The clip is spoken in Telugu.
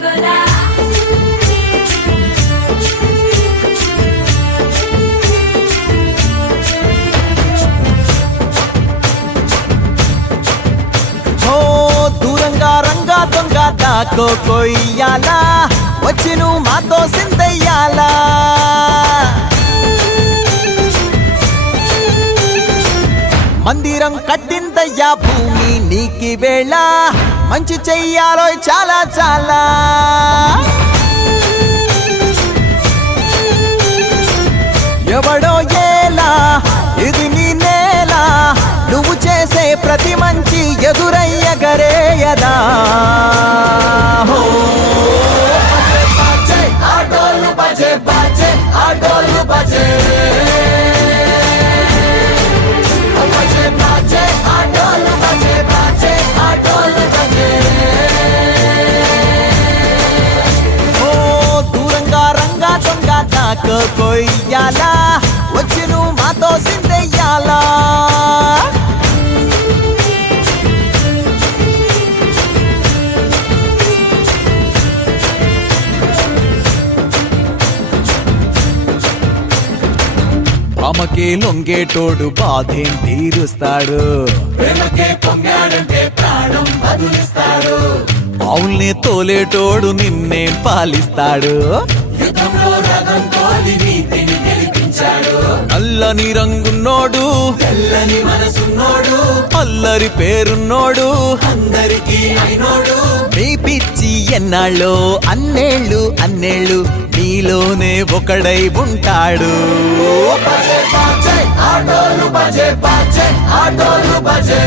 గోలా దూరంగా రంగా దొంగ దాకో కొయ్యాలా వచ్చి నువ్వు మాతో సిందయ్యాలా మందిరం కట్టిందయ్యా భూమి నీకి వేళ మంచి చెయ్యాలో చాలా చాలా ఎవడో ఏలా ఇది నీ నేల నువ్వు చేసే ప్రతి మంచి ఎదురయ్యగరేయదా ఆటోలు బజే బజే ఆటోలు బజే బజే బజే ఆటోలు బజే బజే ఆటోలు బజే దూరంగా రంగా దొంగ నాకు కొయ్యాలా వచ్చి నువ్వు మాతో సిందెయ్యాలా అమ్మకే లొంగేటోడు బాధేం తీరుస్తాడు ప్రేమకే పొంగాడంటే ప్రాణం బదులిస్తాడు అవుల్ని తోలేటోడు నిన్నేం పాలిస్తాడు యుద్ధంలో రథం తోలి నీతిని గెలిపించాడు నల్లని రంగున్నోడు తెల్లని మనసున్నోడు అల్లరి పేరున్నోడు అందరికీ అయినోడు మీ పిచ్చి ఎన్నాళ్ళో అన్నేళ్ళు అన్నేళ్ళు నీలోనే ఒకడై ఉంటాడు బజే బజే ఆటోలు బజే బజే ఆటోలు బజే